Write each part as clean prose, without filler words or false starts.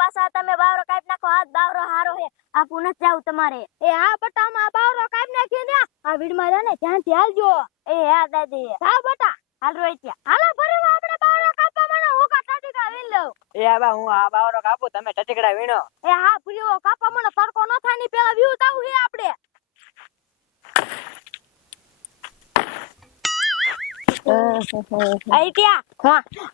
પાછા તમે બાવરો કાપી નાખો. હાથ બાવરો હારો હે. આ પુનઃ જાવ તમારે. એ હા બટા માં બાવરો કાપી નાખી ને. આ વીડમાં રે ને ધ્યાનથી હાલજો. એ હા દાદી. હા બટા હાલ રોઈત્યા. હાલો ભરવા આપણે બાવરો કાપવા માંડો. હું કા ટટીકા વીણ લઉં. એ આબા હું આ બાવરો કાપું તમે ટટીકડા વીણો. એ હા ભૂલ્યો કાપવા માંડો. તડકો ન થાય ની પેલા વ્યૂ તાવું હે આપણે.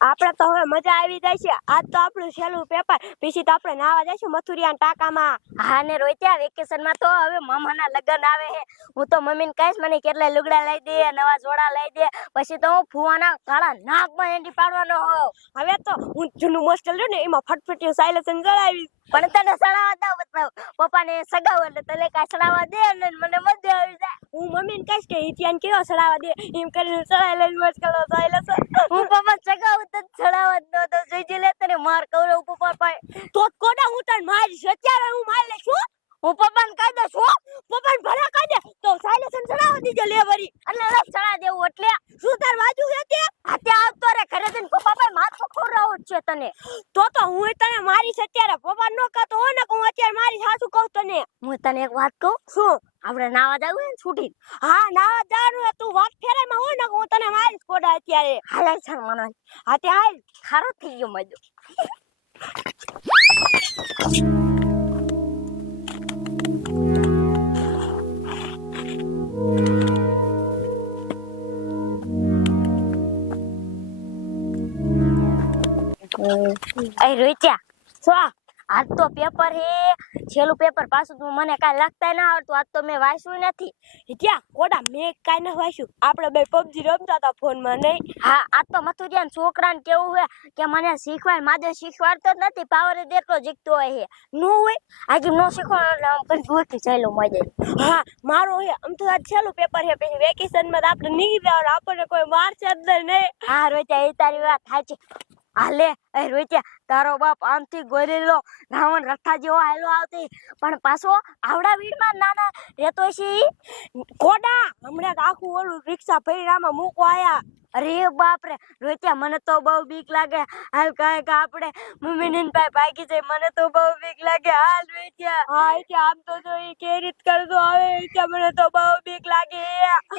આપણે તો હવે મજા આવી જાય છે. આજ તો આપણું છેલ્લું પેપર. પછી તો આપણે નાવા જઈશું મથુરિયા ટાકામાં. હા ને રોઈત્યા વેકેશન માં તો હવે મામાના લગ્ન આવે છે. હું તો મમ્મીને કહીશ મને કેટલા લુગડા લઈ દે, નવા જોડા લઈ દે. પછી તો હું ફુવાના કાળા નાકમાં એંડી પાડવાનો હોઉં. હવે તો હું જૂનું મોસ્ટલ રહ્યું ને એમાં ફટફટી સાયલેશન જણાવી. પણ તને સડાવા દઉં બતાવ. પપ્પાને સગાવ એટલે તને કાંઈ સડાવા દે ને મને મજા આવી જાય. હું મમ્મીને કહીશ કે હિતિયાને કેવો સડાવા દે એમ કરીને સડાઈ લઈને મસ્ત કરો સાયલેશન. હું પપ્પા સગાવ તો સડાવા જ નતો. જોઈજે લે તને માર કવરો પપ્પા પાય. તો કોડા હું તને મારીશ. અત્યારે હું મારી લઈશું. હું પપ્પાને કહી દઉં છું. પપ્પાને ભલે કહી દે તો સાયલેશન સડાવા દીજો લે વરી. એટલે ન સડા દેવું એટલે શું તાર વાજુ છે તે? હાથે આવતો રે ઘરે જઈને પપ્પા પાય માથો ખોરાવો જ છે તને. તો હું તને મારીશ અત્યારે. પપ્પા નો કહેતો હોય ને હું અત્યારે મારી સાસુ કહું તને. હું તને એક વાત કહું. શું? આપણે નાવા જાવું ને છૂટી. હા નાવા જવાનું હે. તું વાત ફેરામાં હોય ને હું તને મારીશ કોડા અત્યારે. હાલ છણ મનો. હાથે હાલ ખારો થઈ ગયો મજો. અરે રોઈત્યા છો આજ તો પેપર હે. છેલ્લું પેપર પાછું તું મને કાંઈ લખતા ના આવડતું. આજ તો મેં વાંચ્યું નથી. ત્યાં કોડા મેં કાંઈ ન વાંચ્યું. આપણે બે પબજી રમતા હતા ફોનમાં નહીં. હા આજ તો મથુરિયાના છોકરાને કેવું હે કે મને શીખવાડ. માદે શીખવાડતો જ નથી. પાવર દેતો જીતતો હોય હે. નો હોય આજે નો શીખવાડ આમ કરી ગોઠી ચાલ્યો મજે. હા મારો હે આમ તો આજ છેલ્લું પેપર હે. પછી વેકેશનમાં આપણે નીકળી જવાનું. આપણને કોઈ મારશે જ નહીં. હા રોઈત્યા એ તારી વાત સાચી. હાલે એ રોઈત્યા તારો બાપ આમથી ગોરેલો રાવણ રથા જેવો હાલો આવતી પણ પાછો આવડા વીડમાં નાના રહેતો છે. કોડા હમણાં આખું ઓલું રિક્ષા ભરીને મૂકો આયા. અરે બાપ રે રોઈત્યા મને તો બહુ બીક લાગે. હાલ કાંઈક આપણે મમ્મીની પાસે ભાગી જાય. મને તો બહુ બીક લાગે. હાલ રોઈત્યા. હા એટલે આમ તો જો એ કે રીત કરતો આવે એટલે મને તો બહુ બીક લાગે.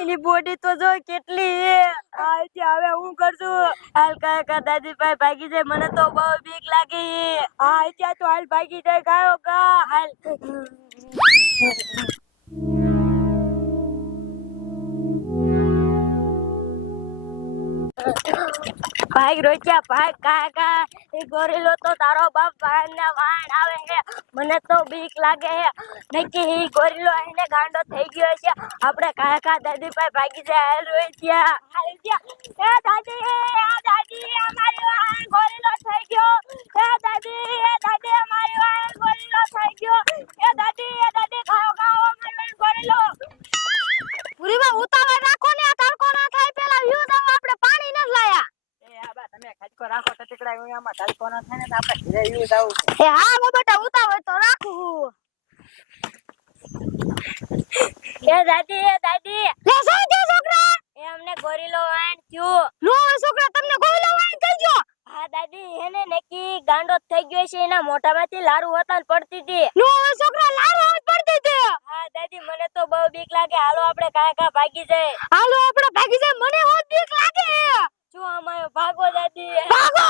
એની બોડી તો જો કેટલી હે. હા એટલે હવે હું કરશું. હાલ કાંઈક દાદી પાસે ભાગી જાય. મને તો બહુ બીક લાગે. હા એટલે તો હાલ ભાગી જાય. ગાયો ગા હાલ. ભાઈ રોઈત્યા ભાઈ કાકા એ ગોરેલો તો તારો બાપ વાહનના વાહન આવે છે. મને તો બીક લાગે છે. નક્કી એ ગોરેલો એને ગાંડો થઈ ગયો છે. આપણે કાકા દાદી પાસે ભાગી જાય. હાલ રોઈત્યા. એ દાદી અમારી વાહન ગોરેલો થઈ ગયો. એ દાદી અમારી વાહન ગોરેલો થઈ ગયો. એ દાદી ખાઓ અમારી ગોરેલો. પૂરીમાં ઉતાવળ રાખો ને. આ તડકો ના થાય પેલા વ્યૂ દાવ. આપણે પાણી ન લાયા. તમે ખટકો રાખો ટટીકડા વીણામાં તડકો ન થાય ને તો આપણે ઘરે વ્યૂ દાવ. એ હા બાબા ઉતાવળ તો રાખું. એ દાદી લે શું કે છોકરા? એ અમને ગોરીલો વાણ થયો. નો છોકરા તમને ગોરીલો વાણ થઈ ગયો? હા દાદી એને નકી ગાંડો થઈ ગયો છે. એના મોઢામાંથી લારું હોતા પડતી હતી. નો છોકરા લારું હોત પડતી હતી? હા દાદી મને તો બહુ બીક લાગે. હાલો આપણે કાકા ભાગી જાય. હાલો આપણે ભાગી જાય. મને હોત બીક લાગે. જો અમાયો ભાગો દાદી ભાગો.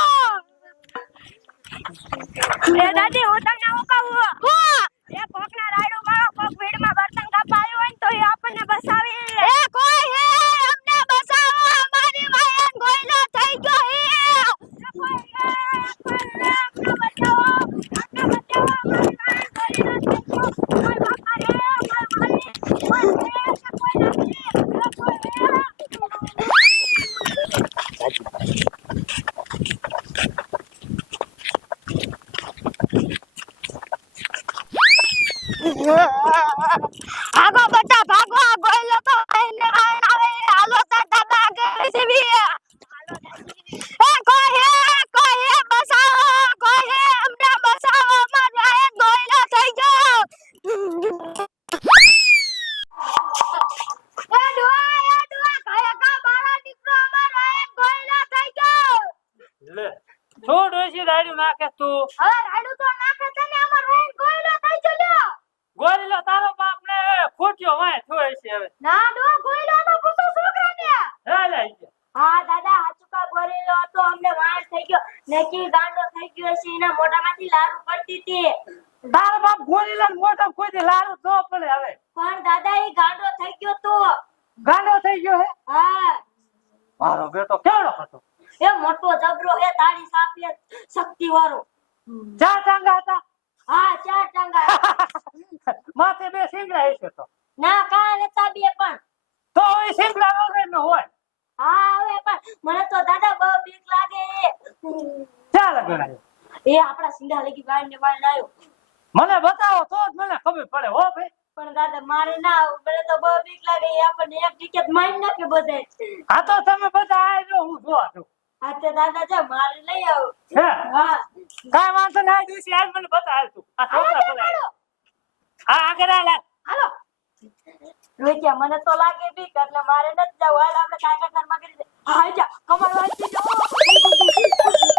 એ દાદી હું તમને હું કહું. એ કોકના રાયડું મારો કોક ભીડમાં બર્તન કાપાયું હોય ને તો એ આપણને બસાવે. એ કોઈ હે અમને બસાવો. અમારી વાયન ગોઈલો થઈ ગયો હે. કોઈ હે અમને બચાવો. અમને બચાવો. અમારી વાયન ગોઈલો થઈ ગયો. કોઈ બાપા રે કોઈ મારી કોઈ હે કોઈ નથી. કોઈ ભાગો બટા ભાગો. ગોઈલો તો એને આવે. હાલો દાદા ભાગે જેવી. એ કોઈ હે બસાવો. કોઈ હે અમને બસાવો. અમારો એક ગોઈલો થઈ ગયો. એ ડોહા કાયા મારા દીકરો અમારો એક ગોઈલો થઈ ગયો. લે છોડ ઓછી રાડ્યું નાખે તું. હવે રાડું તો ના હવે ના ડો ગોઈલો તો પૂછો છોકરાને. હા લે હા દાદા હાચુકા ગોરેલો હતો અમને વાળ થઈ ગયો નકી ગાંડો થઈ ગયો છે એના મોઢામાંથી લારું પડતી હતી તારો બાપ ગોરીલા મોટો કોઈ દી લારું ન પડે હવે પણ દાદા એ ગાંડો થઈ ગયો તો ગાંડો થઈ ગયો હે હા મારો બેટો કેવડો હતો એ મોટો જબરો હે તાળી સાપે શક્તિ વાળો ચાર ટાંગા હતા હા ચાર ટાંગા માથે બે સિંગડા હશે તો ના કાન હતા બે પણ તો એ સિંગડા વગરનો હોય હા હવે પણ મને તો દાદા બહુ બીક લાગે ચાલ ગણાય એ આપણા સિંધા લગી ગાય ને બાય લાયો મને બતાવો તો જ મને ખબર પડે હો ભાઈ પણ દાદા મારે ના આવું. મને તો બહુ બીક લાગે એ આપણને એક ટિકિટ મારી નાખે બધે આ તો તમે બધા આવજો હું જોવા છું હા તે દાદા જા મારે લઈ આવું હે હા કાઈ વાંધો ના દિવસે આજ મને બતાવ તું આ છોકરા બોલાય હા આગળ આ લે હાલો રોહિત્યા મને તો લાગે બીક એટલે મારે નથી જવું હાલ આપણે કાંઈ ઘરમાં કરી દે હા જા કમર વાંચી જાઓ